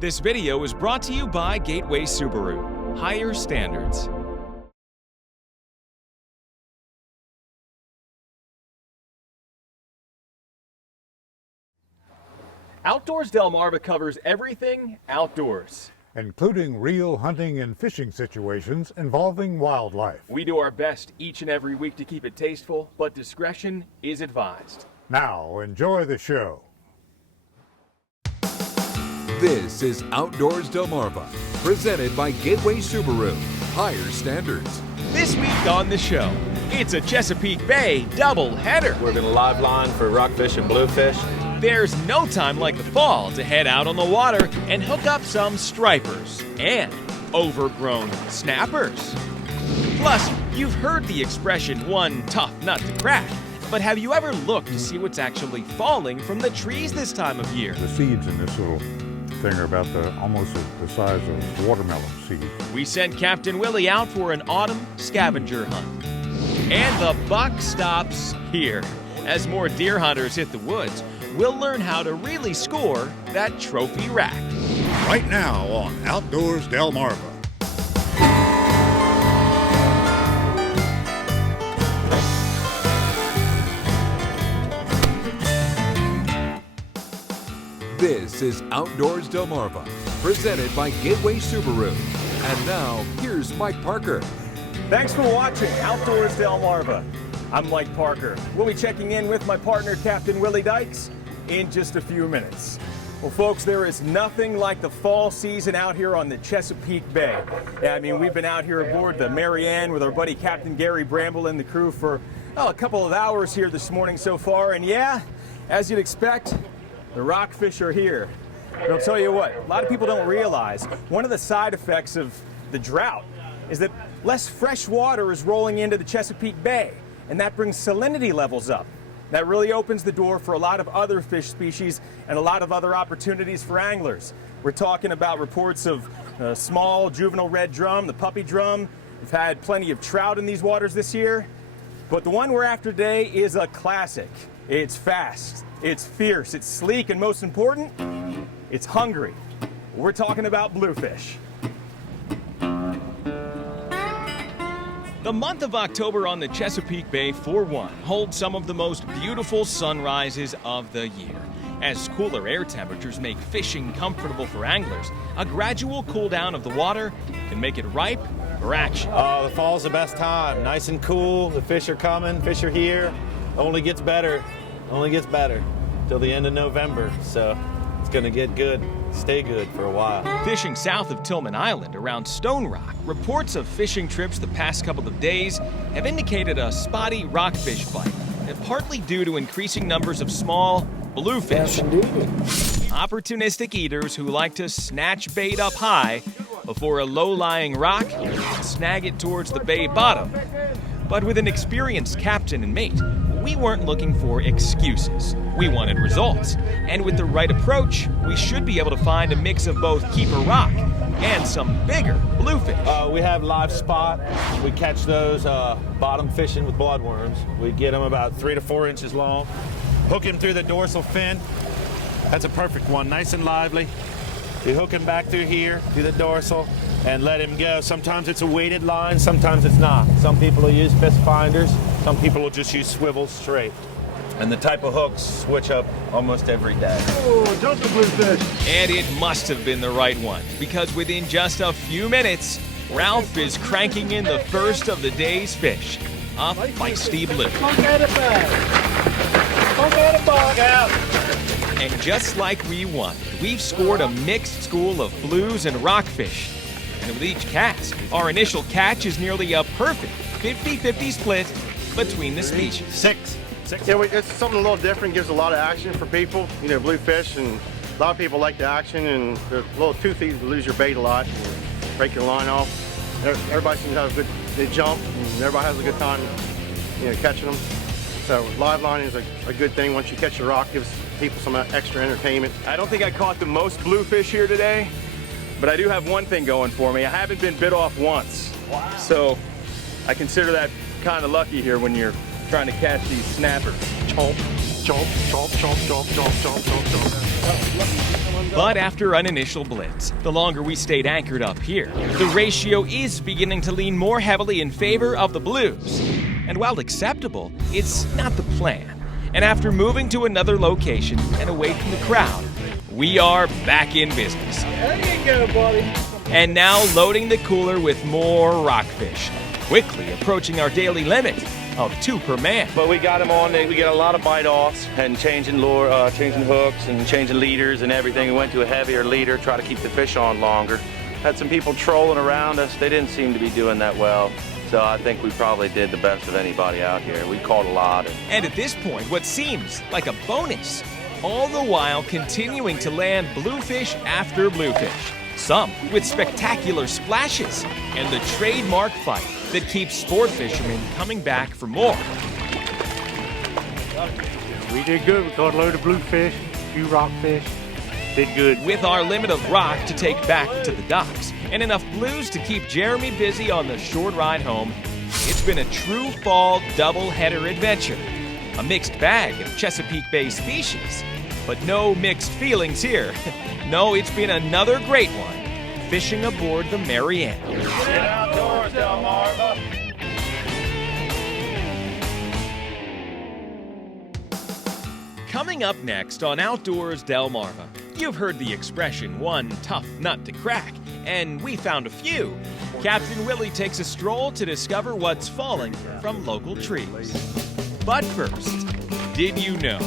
This video is brought to you by Gateway Subaru. Higher standards. Outdoors Delmarva covers everything outdoors, including real hunting and fishing situations involving wildlife. We do our best each and every week to keep it tasteful, but discretion is advised. Now, enjoy the show. This is Outdoors Delmarva, presented by Gateway Subaru. Higher standards. This week on the show, it's a Chesapeake Bay double header. We're going to live line for rockfish and bluefish. There's no time like the fall to head out on the water and hook up some stripers and overgrown snappers. Plus, you've heard the expression, one tough nut to crack. But have you ever looked to see what's actually falling from the trees this time of year? The seeds in this little thing are about almost the size of watermelon seed. We sent Captain Willie out for an autumn scavenger hunt. And the buck stops here. As more deer hunters hit the woods, we'll learn how to really score that trophy rack. Right now on Outdoors Delmarva. This is Outdoors Delmarva, presented by Gateway Subaru. And now, here's Mike Parker. Thanks for watching Outdoors Delmarva. I'm Mike Parker. We'll be checking in with my partner, Captain Willie Dykes, in just a few minutes. Well, folks, there is nothing like the fall season out here on the Chesapeake Bay. I mean, we've been out here aboard the Mary Ann with our buddy Captain Gary Bramble and the crew for a couple of hours here this morning so far. And yeah, as you'd expect, the rockfish are here. But I'll tell you what, a lot of people don't realize one of the side effects of the drought is that less fresh water is rolling into the Chesapeake Bay, and that brings salinity levels up. That really opens the door for a lot of other fish species and a lot of other opportunities for anglers. We're talking about reports of small juvenile red drum, the puppy drum. We've had plenty of trout in these waters this year, but the one we're after today is a classic. It's fast, it's fierce, it's sleek, and most important, it's hungry. We're talking about bluefish. The month of October on the Chesapeake Bay, for one, holds some of the most beautiful sunrises of the year. As cooler air temperatures make fishing comfortable for anglers, a gradual cool down of the water can make it ripe for action. Oh, the fall's the best time. Nice and cool. The fish are coming. Fish are here. Only gets better. Only gets better till the end of November. So it's going to get good. Stay good for a while. Fishing south of Tillman Island around Stone Rock, reports of fishing trips the past couple of days have indicated a spotty rockfish bite, and partly due to increasing numbers of small bluefish. Opportunistic eaters who like to snatch bait up high before a low-lying rock and snag it towards the bay bottom. But with an experienced captain and mate, we weren't looking for excuses. We wanted results. And with the right approach, we should be able to find a mix of both keeper rock and some bigger bluefish. We have live spot. We catch those bottom fishing with bloodworms. We get them about 3 to 4 inches long. Hook him through the dorsal fin. That's a perfect one, nice and lively. You hook him back through here, through the dorsal, and let him go. Sometimes it's a weighted line, sometimes it's not. Some people will use fist finders, some people will just use swivels straight. And the type of hooks switch up almost every day. Oh, jump the bluefish. And it must have been the right one, because within just a few minutes, Ralph is cranking in the first of the day's fish, a feisty blue. And just like we wanted, we've scored a mixed school of blues and rockfish. And with each cast, our initial catch is nearly a perfect 50-50 split between the species. Six. Yeah, it's something a little different, gives a lot of action for people. You know, bluefish, and a lot of people like the action, and they're a little toothy, you lose your bait a lot, and break your line off. Everybody seems to have a good, they jump, and everybody has a good time, catching them. So live line is a good thing. Once you catch a rock, gives people some extra entertainment. I don't think I caught the most bluefish here today, but I do have one thing going for me. I haven't been bit off once. Wow. So I consider that kind of lucky here when you're trying to catch these snappers. Chomp, chomp, chomp, chomp, chomp, chomp, chomp, chomp, chomp. But after an initial blitz, the longer we stayed anchored up here, the ratio is beginning to lean more heavily in favor of the Blues. And while acceptable, it's not the plan. And after moving to another location and away from the crowd, we are back in business. There you go, buddy. And now loading the cooler with more rockfish, quickly approaching our daily limit of 2 per man. But we got them on, we get a lot of bite-offs and changing lure, changing hooks and changing leaders and everything. We went to a heavier leader, try to keep the fish on longer. Had some people trolling around us. They didn't seem to be doing that well. So I think we probably did the best of anybody out here. We caught a lot. And at this point, what seems like a bonus, all the while continuing to land bluefish after bluefish. Some with spectacular splashes, and the trademark fight that keeps sport fishermen coming back for more. We did good. We caught a load of bluefish, a few rockfish. Did good. With our limit of rock to take back to the docks, and enough blues to keep Jeremy busy on the short ride home, it's been a true fall double-header adventure. A mixed bag of Chesapeake Bay species, but no mixed feelings here. No, it's been another great one, fishing aboard the Marianne. Get outdoors, Delmarva. Coming up next on Outdoors Delmarva, you've heard the expression, one tough nut to crack, and we found a few. Captain Willie takes a stroll to discover what's falling from local trees. But first, did you know?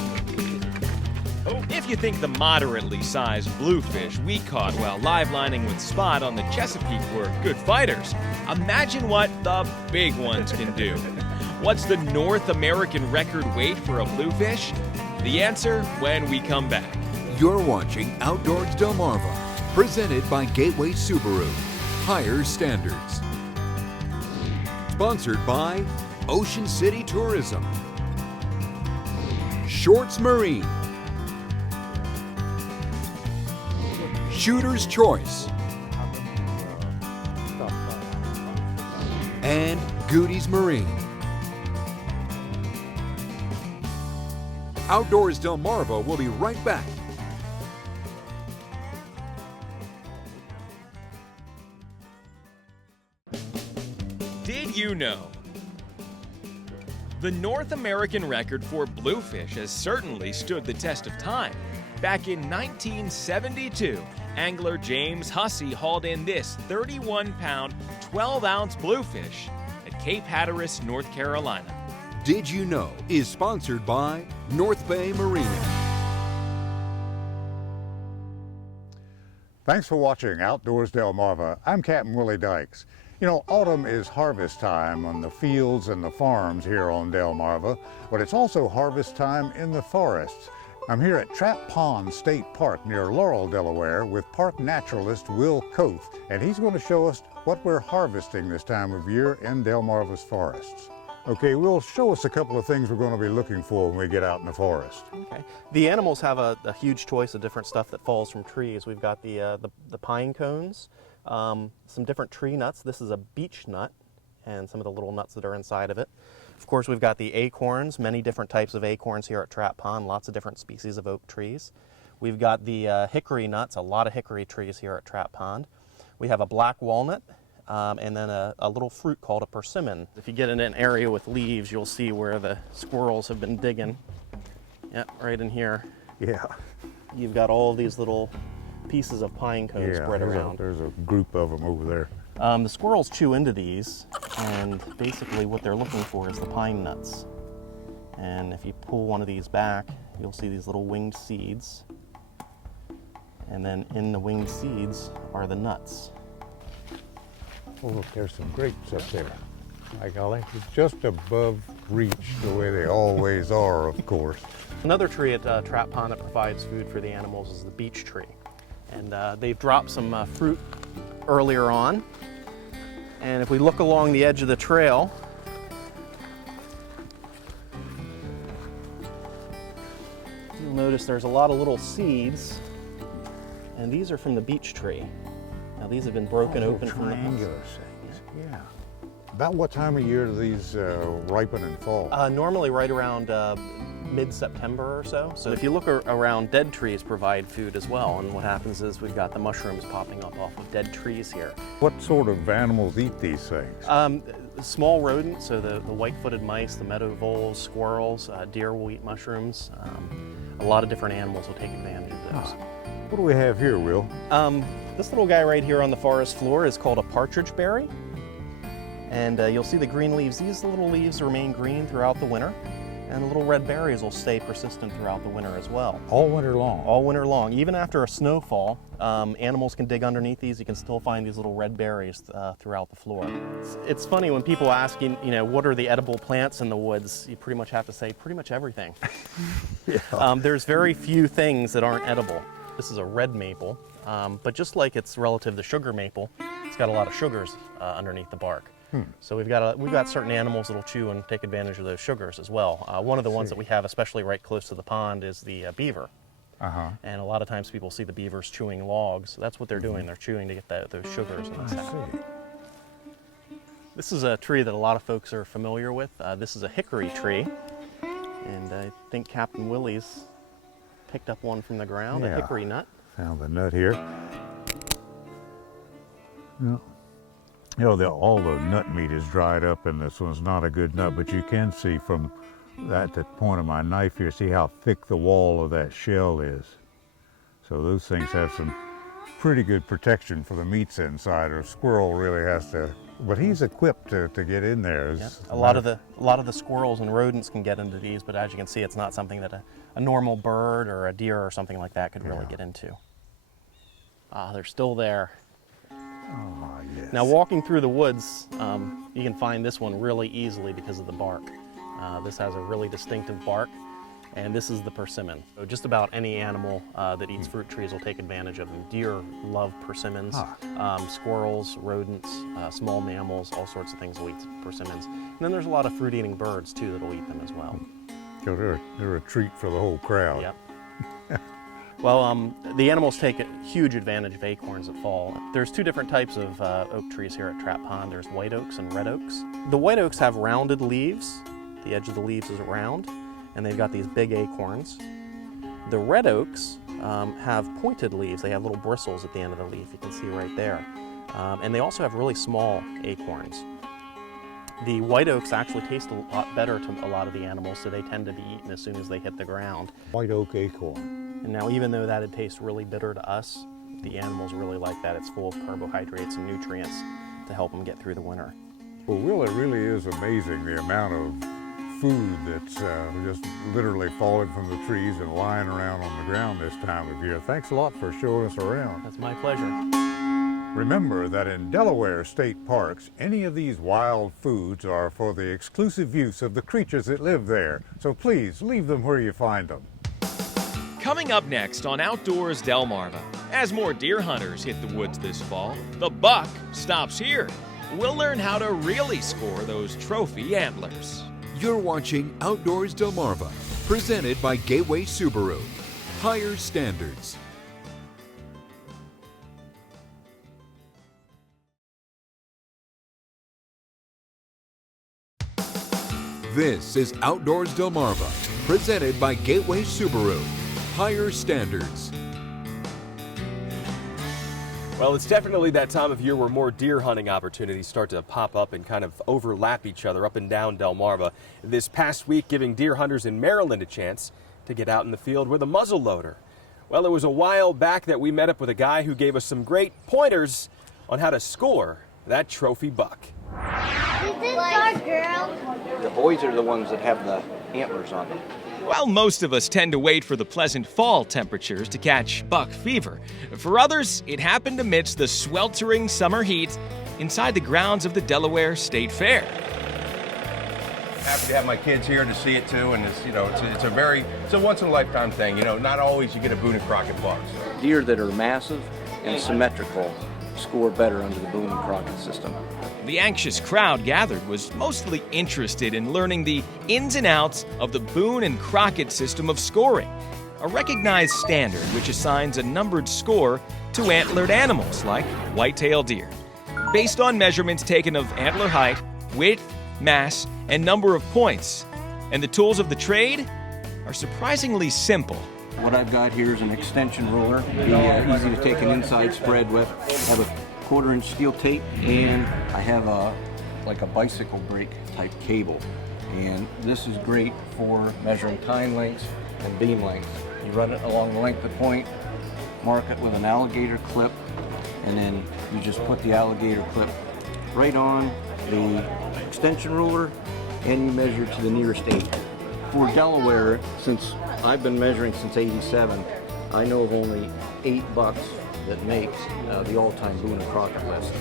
If you think the moderately sized bluefish we caught while live lining with Spot on the Chesapeake were good fighters, imagine what the big ones can do. What's the North American record weight for a bluefish? The answer when we come back. You're watching Outdoors Delmarva, presented by Gateway Subaru. Higher standards. Sponsored by Ocean City Tourism, Shorts Marine, Shooter's Choice, and Goody's Marine. Outdoors Delmarva will be right back. Did you know? The North American record for bluefish has certainly stood the test of time. Back in 1972, angler James Hussey hauled in this 31-pound, 12-ounce bluefish at Cape Hatteras, North Carolina. Did You Know is sponsored by North Bay Marina. Thanks for watching Outdoors Delmarva. I'm Captain Willie Dykes. You know, autumn is harvest time on the fields and the farms here on Delmarva, but it's also harvest time in the forests. I'm here at Trap Pond State Park near Laurel, Delaware with park naturalist Will Koth, and he's going to show us what we're harvesting this time of year in Delmarva's forests. Okay, Will, show us a couple of things we're going to be looking for when we get out in the forest. Okay. The animals have a huge choice of different stuff that falls from trees. We've got the pine cones, some different tree nuts. This is a beech nut, and some of the little nuts that are inside of it. Of course, we've got the acorns, many different types of acorns here at Trap Pond, lots of different species of oak trees. We've got the hickory nuts, a lot of hickory trees here at Trap Pond. We have a black walnut, and then a little fruit called a persimmon. If you get in an area with leaves, you'll see where the squirrels have been digging. Yep, right in here. Yeah. You've got all these little pieces of pine cones spread around. There's a group of them over there. The squirrels chew into these, and basically what they're looking for is the pine nuts. And if you pull one of these back, you'll see these little winged seeds. And then in the winged seeds are the nuts. Oh, look, there's some grapes up there. My golly, it's just above reach, the way they always are, of course. Another tree at Trap Pond that provides food for the animals is the beech tree. And they've dropped some fruit earlier on. And if we look along the edge of the trail, you'll notice there's a lot of little seeds, and these are from the beech tree. Now these have been broken open from the triangular things, yeah. About what time of year do these ripen and fall? Normally right around mid-September or so. So if you look around, dead trees provide food as well. And what happens is we've got the mushrooms popping up off of dead trees here. What sort of animals eat these things? Small rodents, so the white-footed mice, the meadow voles, squirrels, deer will eat mushrooms. A lot of different animals will take advantage of those. What do we have here, Will? This little guy right here on the forest floor is called a partridge berry. And you'll see the green leaves. These little leaves remain green throughout the winter. And the little red berries will stay persistent throughout the winter as well. All winter long? All winter long. Even after a snowfall, animals can dig underneath these. You can still find these little red berries throughout the floor. It's funny when people ask you, what are the edible plants in the woods? You pretty much have to say pretty much everything. Yeah. There's very few things that aren't edible. This is a red maple, but just like it's relative to sugar maple, it's got a lot of sugars underneath the bark. So we've got certain animals that'll chew and take advantage of those sugars as well. One of the ones that we have, especially right close to the pond, is the beaver. And a lot of times people see the beavers chewing logs. That's what they're doing. They're chewing to get those sugars in the sap. This is a tree that a lot of folks are familiar with. This is a hickory tree, and I think Captain Willie's picked up one from the ground, a hickory nut. Found the nut here. All the nut meat is dried up, and this one's not a good nut, but you can see from the point of my knife here, see how thick the wall of that shell is. So those things have some pretty good protection for the meats inside, or a squirrel really has to, but he's equipped to get in there. Yep. A lot of the squirrels and rodents can get into these, but as you can see, it's not something that a normal bird or a deer or something like that could really get into. They're still there. Oh, yes. Now walking through the woods, you can find this one really easily because of the bark. This has a really distinctive bark, and this is the persimmon. So just about any animal that eats fruit trees will take advantage of them. Deer love persimmons, squirrels, rodents, small mammals, all sorts of things will eat persimmons. And then there's a lot of fruit-eating birds too that will eat them as well. So they're a treat for the whole crowd. Yep. Well, the animals take a huge advantage of acorns that fall. There's two different types of oak trees here at Trap Pond. There's white oaks and red oaks. The white oaks have rounded leaves. The edge of the leaves is round, and they've got these big acorns. The red oaks have pointed leaves. They have little bristles at the end of the leaf. You can see right there. And they also have really small acorns. The white oaks actually taste a lot better to a lot of the animals, so they tend to be eaten as soon as they hit the ground. White oak acorn. And now, even though that'd taste really bitter to us, the animals really like that. It's full of carbohydrates and nutrients to help them get through the winter. Well, Will, it really is amazing the amount of food that's just literally falling from the trees and lying around on the ground this time of year. Thanks a lot for showing us around. That's my pleasure. Remember that in Delaware state parks, any of these wild foods are for the exclusive use of the creatures that live there. So please leave them where you find them. Coming up next on Outdoors Delmarva, as more deer hunters hit the woods this fall, the buck stops here. We'll learn how to really score those trophy antlers. You're watching Outdoors Delmarva, presented by Gateway Subaru. Higher standards. This is Outdoors Delmarva, presented by Gateway Subaru. Higher standards. Well, it's definitely that time of year where more deer hunting opportunities start to pop up and kind of overlap each other up and down Delmarva. This past week, giving deer hunters in Maryland a chance to get out in the field with a muzzle loader. Well, it was a while back that we met up with a guy who gave us some great pointers on how to score that trophy buck. Is this our girl? The boys are the ones that have the antlers on them. While most of us tend to wait for the pleasant fall temperatures to catch buck fever, for others, it happened amidst the sweltering summer heat inside the grounds of the Delaware State Fair. Happy to have my kids here to see it too, and it's a once in a lifetime thing. Not always you get a Boone and Crockett buck. Deer that are massive and symmetrical score better under the Boone and Crockett system. The anxious crowd gathered was mostly interested in learning the ins and outs of the Boone and Crockett system of scoring, a recognized standard which assigns a numbered score to antlered animals like white-tailed deer, based on measurements taken of antler height, width, mass, and number of points. And the tools of the trade are surprisingly simple. What I've got here is an extension roller. Be easy to take an inside spread with. I have a 1/4-inch steel tape, and I have like a bicycle brake type cable. And this is great for measuring tine lengths and beam lengths. You run it along the length of the point, mark it with an alligator clip, and then you just put the alligator clip right on the extension ruler, and you measure to the nearest 8. For Delaware, since I've been measuring since '87, I know of only 8 bucks that makes the all-time Boone and Crockett list.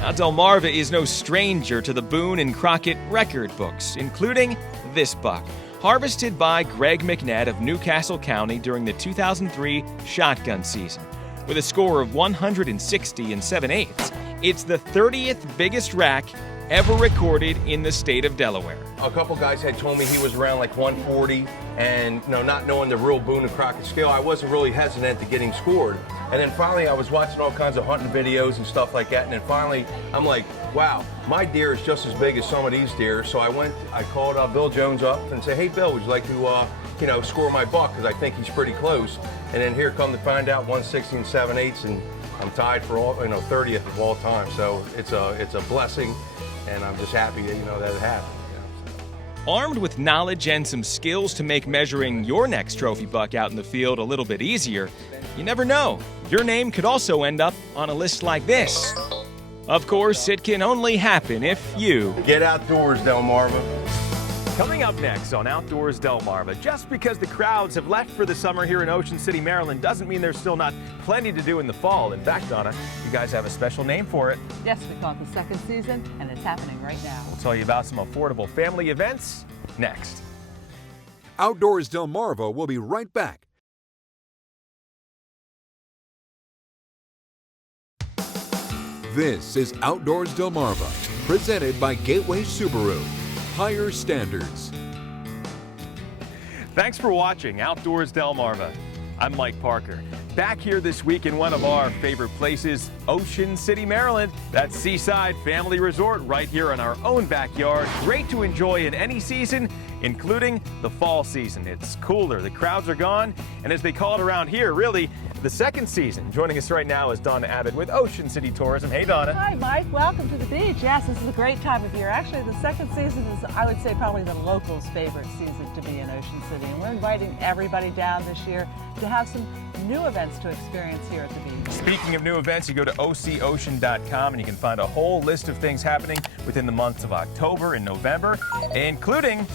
Now, Delmarva is no stranger to the Boone and Crockett record books, including this buck, harvested by Greg McNett of Newcastle County during the 2003 shotgun season. With a score of 160 7/8, it's the 30th biggest rack ever recorded in the state of Delaware. A couple guys had told me he was around like 140, and not knowing the real Boone and Crockett scale, I wasn't really hesitant to getting scored. And then finally I was watching all kinds of hunting videos and stuff like that, and then finally I'm like, wow, my deer is just as big as some of these deer. So I called Bill Jones up and said, hey Bill, would you like to score my buck, because I think he's pretty close. And then here come to find out 160 7/8, and I'm tied for 30th of all time. So it's a blessing, and I'm just happy that that it happened. Armed with knowledge and some skills to make measuring your next trophy buck out in the field a little bit easier, you never know. Your name could also end up on a list like this. Of course, it can only happen if you get outdoors, Delmarva. Coming up next on Outdoors Delmarva, just because the crowds have left for the summer here in Ocean City, Maryland, doesn't mean there's still not plenty to do in the fall. In fact, Donna, you guys have a special name for it. Yes, we call it the second season, and it's happening right now. We'll tell you about some affordable family events next. Outdoors Delmarva will be right back. This is Outdoors Delmarva, presented by Gateway Subaru. Higher standards. Thanks for watching Outdoors Delmarva. I'm Mike Parker. Back here this week in one of our favorite places, Ocean City, Maryland. That seaside family resort right here in our own backyard. Great to enjoy in any season, including the fall season. It's cooler, the crowds are gone, and as they call it around here, really, the second season. Joining us right now is Donna Abbott with Ocean City Tourism. Hey, Donna. Hi, Mike. Welcome to the beach. Yes, this is a great time of year. Actually, the second season is, I would say, probably the locals' favorite season to be in Ocean City. And we're inviting everybody down this year to have some new events to experience here at the beach. Speaking of new events, you go to ococean.com and you can find a whole list of things happening within the months of October and November, including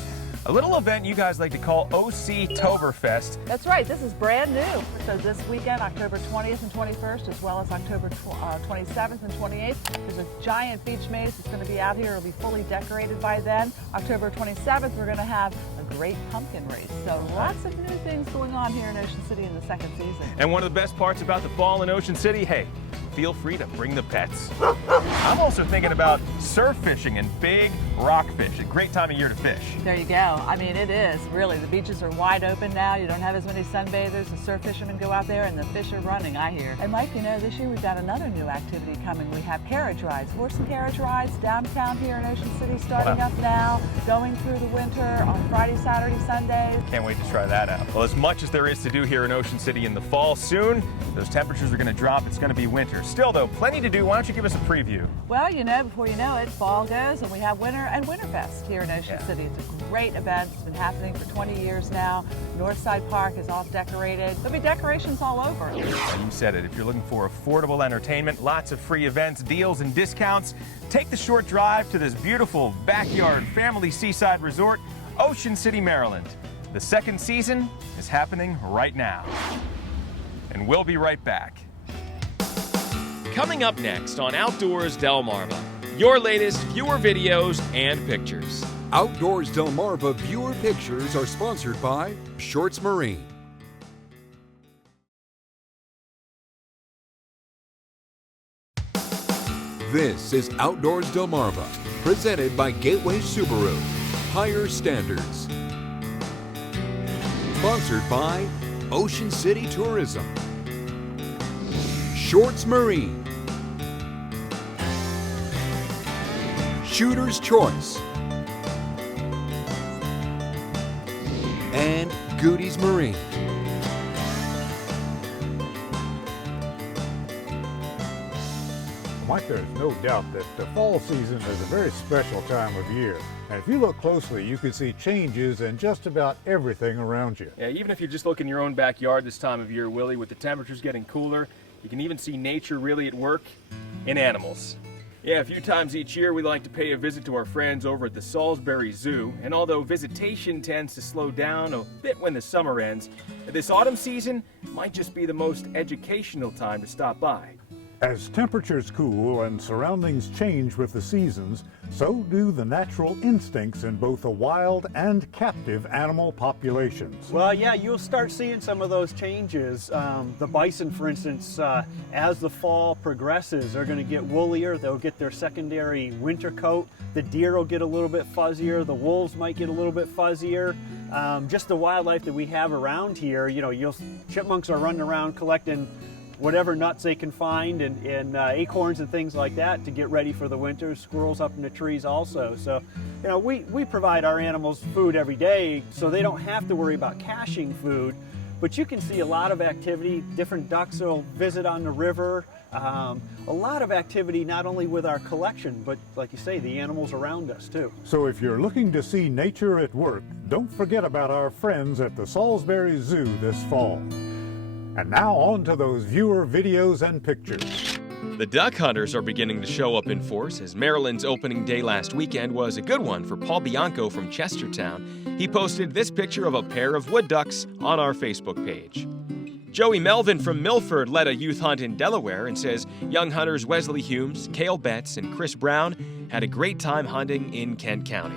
a little event you guys like to call OC-Toberfest. That's right, this is brand new. So this weekend, October 20th and 21st, as well as October 27th and 28th, there's a giant beach maze that's going to be out here. It'll be fully decorated by then. October 27th, we're going to have a great pumpkin race. So lots of new things going on here in Ocean City in the second season. And one of the best parts about the fall in Ocean City, hey, feel free to bring the pets. I'm also thinking about surf fishing and big rockfish. A great time of year to fish. There you go. I mean, it is, really. The beaches are wide open now. You don't have as many sunbathers. The surf fishermen go out there and the fish are running, I hear. And Mike, this year we've got another new activity coming. We have carriage rides, horse and carriage rides downtown here in Ocean City, starting up now, going through the winter on Friday, Saturday, Sunday. Can't wait to try that out. Well, as much as there is to do here in Ocean City in the fall, soon those temperatures are going to drop. It's going to be winter. Still, though, plenty to do. Why don't you give us a preview? Well, before you know it, fall goes and we have winter and Winterfest here in Ocean City. It's a great event. It's been happening for 20 years now. Northside Park is all decorated. There'll be decorations all over. You said it. If you're looking for affordable entertainment, lots of free events, deals, and discounts, take the short drive to this beautiful backyard family seaside resort, Ocean City, Maryland. The second season is happening right now. And we'll be right back. Coming up next on Outdoors Delmarva, your latest viewer videos and pictures. Outdoors Delmarva viewer pictures are sponsored by Shorts Marine. This is Outdoors Delmarva, presented by Gateway Subaru. Higher standards. Sponsored by Ocean City Tourism. Shorts Marine. Shooter's Choice, and Goody's Marine. Mike, there's no doubt that the fall season is a very special time of year. And if you look closely, you can see changes in just about everything around you. Yeah, even if you just look in your own backyard this time of year, Willie, with the temperatures getting cooler, you can even see nature really at work in animals. Yeah, a few times each year we like to pay a visit to our friends over at the Salisbury Zoo, and although visitation tends to slow down a bit when the summer ends, this autumn season might just be the most educational time to stop by. As temperatures cool and surroundings change with the seasons, so do the natural instincts in both the wild and captive animal populations. Well, yeah, you'll start seeing some of those changes. The bison, for instance, as the fall progresses, are going to get woollier. They'll get their secondary winter coat. The deer will get a little bit fuzzier. The wolves might get a little bit fuzzier. Just the wildlife that we have around here, chipmunks are running around collecting whatever nuts they can find and acorns and things like that to get ready for the winter. Squirrels up in the trees also. So, we provide our animals food every day so they don't have to worry about caching food. But you can see a lot of activity. Different ducks will visit on the river. A lot of activity not only with our collection, but like you say, the animals around us too. So if you're looking to see nature at work, don't forget about our friends at the Salisbury Zoo this fall. And now on to those viewer videos and pictures. The duck hunters are beginning to show up in force, as Maryland's opening day last weekend was a good one for Paul Bianco from Chestertown. He posted this picture of a pair of wood ducks on our Facebook page. Joey Melvin from Milford led a youth hunt in Delaware and says young hunters Wesley Humes, Cale Betts, and Chris Brown had a great time hunting in Kent County.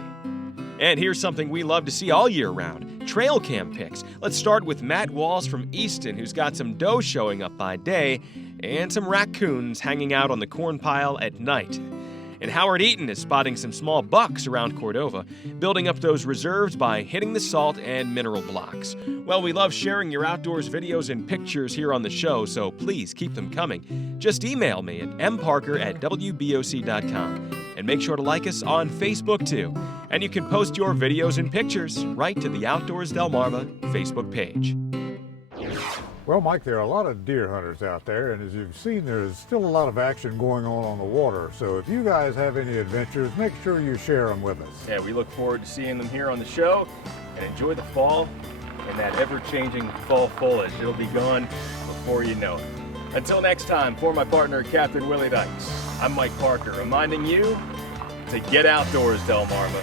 And here's something we love to see all year round, trail cam pics. Let's start with Matt Walls from Easton, who's got some doe showing up by day and some raccoons hanging out on the corn pile at night. And Howard Eaton is spotting some small bucks around Cordova, building up those reserves by hitting the salt and mineral blocks. Well, we love sharing your outdoors videos and pictures here on the show, so please keep them coming. Just email me at mparker@wboc.com. And make sure to like us on Facebook too. And you can post your videos and pictures right to the Outdoors Delmarva Facebook page. Well, Mike, there are a lot of deer hunters out there, and as you've seen, there's still a lot of action going on the water. So if you guys have any adventures, make sure you share them with us. Yeah, we look forward to seeing them here on the show, and enjoy the fall and that ever-changing fall foliage. It'll be gone before you know it. Until next time, for my partner, Captain Willie Dykes, I'm Mike Parker, reminding you to get outdoors, Delmarva.